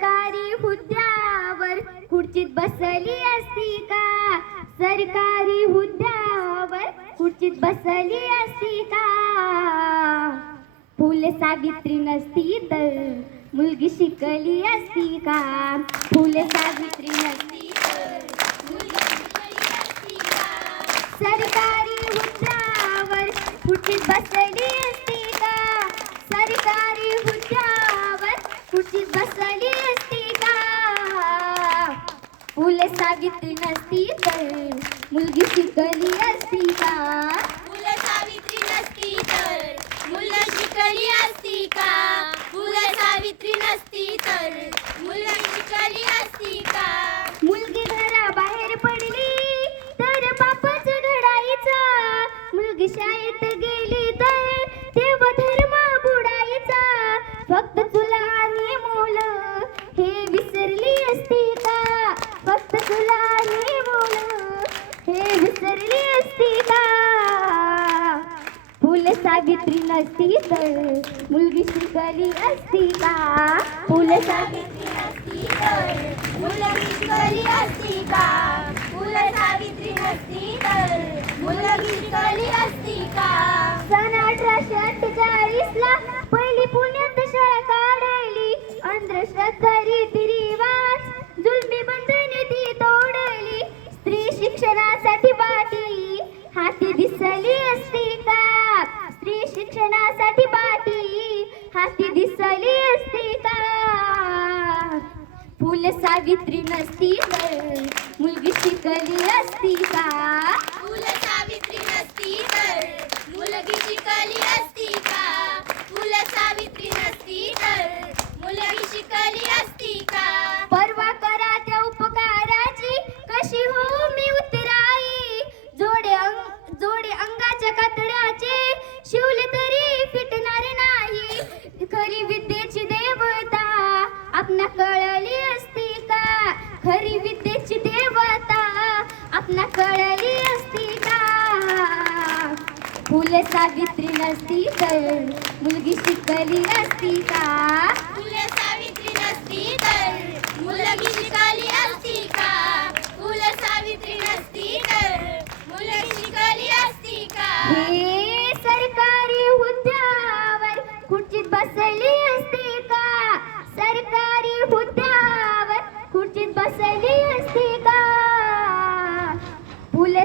सरकारी हुद्द्यावर खुर्चीत बसली असती का? सरकारी हुद्द्यावर खुर्चीत बसली असती का? फुले सावित्री नसती तर मुलगी शिकली असती का? फुले सावित्री नसती तर मुलगी शिकली असती का? सरकारी हुद्द्यावर खुर्चीत बसली असती का सरकारी हुद्द्यावर खुर्चीत बसली असती का फुले सावित्री नसती तर मुलगी शिकली असती का? मुलं सावित्री नसती तर मुलं शिकली असती का फुलं सावित्री नसती तर मुलं शिकली असती का मुलगी घराबाहेर पडली तर बापच घडायचा मुलगी शाळेत गेली तर देव धर्म बुडायचा फक्त तुला आणि मुलं हे विसरली असती का फक्त तुला आणि मुलं हे विसरली असती का फुल सावित्री नसती तर मुलगी शिकली असती का? फुल सावित्री नसती तर मुलं शिकली असती का? फुलं सावित्री नसती तर मुलं शिकली असती का? सन अठराशे अठ्ठेचाळीस ला हाती दिसली असती का फुल सावित्री नसती तर मुलगी शिकली असती का? फुलं सावित्री नसती तर मुलगी शिकली असती का? फुलं सावित्री नसती तर मुलगी शिकली असती का? परवा करा त्या उपकाराची कशी हो मी उतराई? जोडे अंग जोडे खरी विद्येची देवता आपणा कळली असती का? खरी विद्येची देवता आपणा कळली असती का? फुले सावित्री नसती तर मुलगी शिकली असती का? फुले सावित्री नसती तर मुलगी शिकली असती का फुलं सावित्री नसती तर मुलगी शिकली असती का हे सरकारी हुद्द्यावर खुर्चीत बसली असती का सरकारी हुद्द्यावर खुर्चीत बसली असती का फुले